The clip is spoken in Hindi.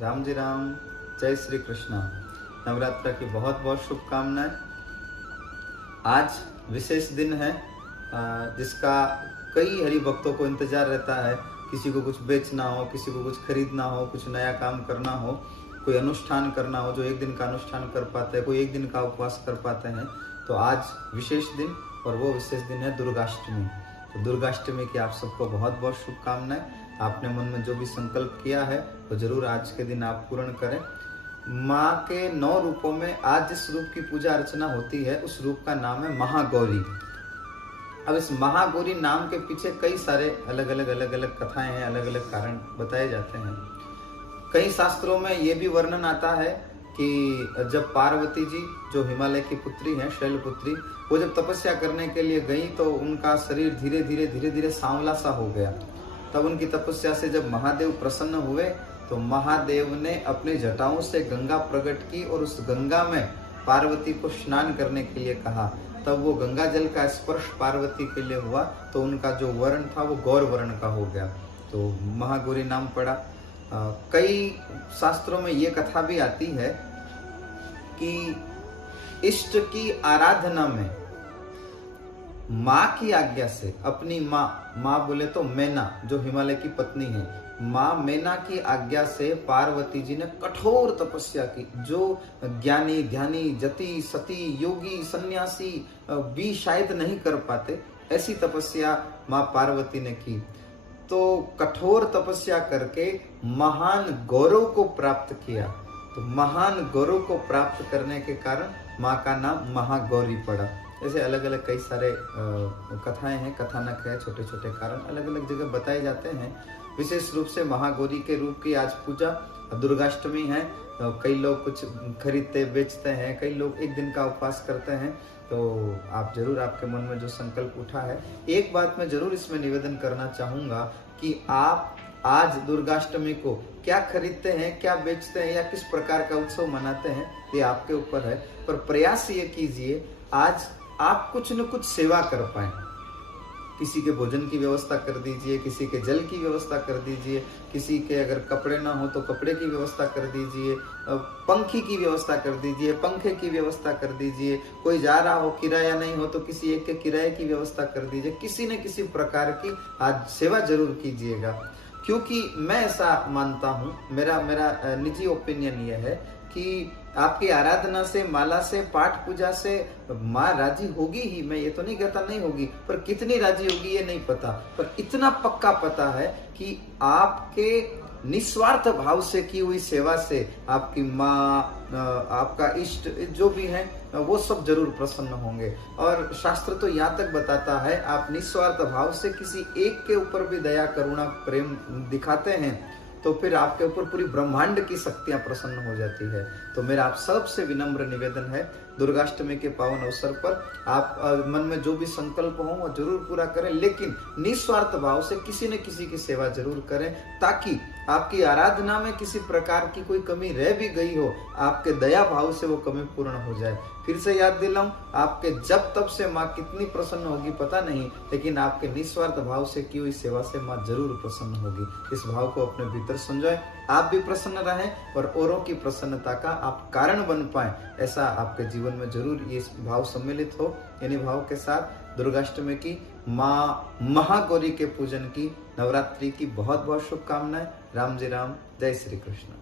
राम जी राम, जय श्री कृष्णा। नवरात्र की बहुत बहुत शुभकामनाएं। आज विशेष दिन है जिसका कई हरि भक्तों को इंतजार रहता है। किसी को कुछ बेचना हो, किसी को कुछ खरीदना हो, कुछ नया काम करना हो, कोई अनुष्ठान करना हो, जो एक दिन का अनुष्ठान कर पाते हैं, कोई एक दिन का उपवास कर पाते हैं। तो आज विशेष दिन, और वो विशेष दिन है दुर्गाष्टमी। तो दुर्गाष्टमी की आप सबको बहुत बहुत शुभकामनाएं। आपने मन में जो भी संकल्प किया है तो जरूर आज के दिन आप पूर्ण करें। माँ के 9 रूपों में आज जिस रूप की पूजा अर्चना होती है उस रूप का नाम है महागौरी। अब इस महागौरी नाम के पीछे कई सारे अलग अलग कथाएं हैं, अलग अलग कारण बताए जाते हैं। कई शास्त्रों में ये भी वर्णन आता है कि जब पार्वती जी, जो हिमालय की पुत्री हैं, शैलपुत्री, वो जब तपस्या करने के लिए गई तो उनका शरीर धीरे धीरे सांवला सा हो गया। तब उनकी तपस्या से जब महादेव प्रसन्न हुए तो महादेव ने अपनी जटाओं से गंगा प्रकट की और उस गंगा में पार्वती को स्नान करने के लिए कहा। तब वो गंगा जल का स्पर्श पार्वती के लिए हुआ तो उनका जो वर्ण था वो गौर वर्ण का हो गया, तो महागौरी नाम पड़ा। कई शास्त्रों में ये कथा भी आती है कि इष्ट की आराधना में माँ की आज्ञा से, अपनी माँ बोले तो मैना, जो हिमालय की पत्नी है, माँ मैना की आज्ञा से पार्वती जी ने कठोर तपस्या की। जो ज्ञानी ध्यानी जति सती योगी सन्यासी भी शायद नहीं कर पाते, ऐसी तपस्या माँ पार्वती ने की। तो कठोर तपस्या करके महान गौरव को प्राप्त किया। तो महान गौरव को प्राप्त करने के कारण माँ का नाम महागौरी पड़ा। ऐसे अलग अलग कई सारे कथाएं हैं, कथानक है, छोटे छोटे कारण अलग अलग जगह बताए जाते हैं। विशेष रूप से महागौरी के रूप की आज पूजा दुर्गाष्टमी है। कई लोग कुछ खरीदते बेचते हैं, कई लोग एक दिन का उपवास करते हैं। तो आप जरूर, आपके मन में जो संकल्प उठा है, एक बात मैं जरूर इसमें निवेदन करना चाहूंगा कि आप आज दुर्गाष्टमी को क्या खरीदते हैं, क्या बेचते हैं, या किस प्रकार का उत्सव मनाते हैं, ये आपके ऊपर है। पर प्रयास ये कीजिए आज आप कुछ न कुछ सेवा कर पाए। किसी के भोजन की व्यवस्था कर दीजिए, किसी के जल की व्यवस्था कर दीजिए, किसी के अगर कपड़े ना हो तो कपड़े की व्यवस्था कर दीजिए, पंखी की व्यवस्था कर दीजिए, पंखे की व्यवस्था कर दीजिए। कोई जा रहा हो, किराया नहीं हो तो किसी एक के किराए की व्यवस्था कर दीजिए। किसी न किसी प्रकार की आज सेवा जरूर कीजिएगा, क्योंकि मैं ऐसा मानता हूँ, मेरा निजी ओपिनियन ये है कि आपकी आराधना से, माला से, पाठ पूजा से माँ राजी होगी ही। मैं ये तो नहीं कहता नहीं होगी, पर कितनी राजी होगी ये नहीं पता। पर इतना पक्का पता है कि आपके निस्वार्थ भाव से की हुई सेवा से आपकी माँ, आपका इष्ट जो भी है वो सब जरूर प्रसन्न होंगे। और शास्त्र तो यहाँ तक बताता है, आप निस्वार्थ भाव से किसी एक के ऊपर भी दया करुणा प्रेम दिखाते हैं तो फिर आपके ऊपर पूरी ब्रह्मांड की शक्तियां प्रसन्न हो जाती है। तो मेरा आप सबसे विनम्र निवेदन है, दुर्गाष्टमी के पावन अवसर पर आप मन में जो भी संकल्प हो वो जरूर पूरा करें, लेकिन निस्वार्थ भाव से किसी न किसी की सेवा जरूर करें, ताकि आपकी आराधना में किसी प्रकार की कोई कमी रह भी गई हो, आपके दया भाव से वो कमी पूर्ण हो जाए। फिर से याद दिलाऊं, आपके जब तब से माँ कितनी प्रसन्न होगी पता नहीं, लेकिन आपके निस्वार्थ भाव से की हुई सेवा से माँ जरूर प्रसन्न होगी। इस भाव को अपने भीतर समझाएं, आप भी प्रसन्न रहें और औरों की प्रसन्नता का आप कारण बन पाएं, ऐसा आपके जीवन में जरूर ये भाव सम्मिलित हो। इन्हीं भाव के साथ दुर्गाष्टमी की, माँ महागौरी के पूजन की, नवरात्रि की बहुत बहुत शुभकामनाएं। राम जी राम, जय श्री कृष्ण।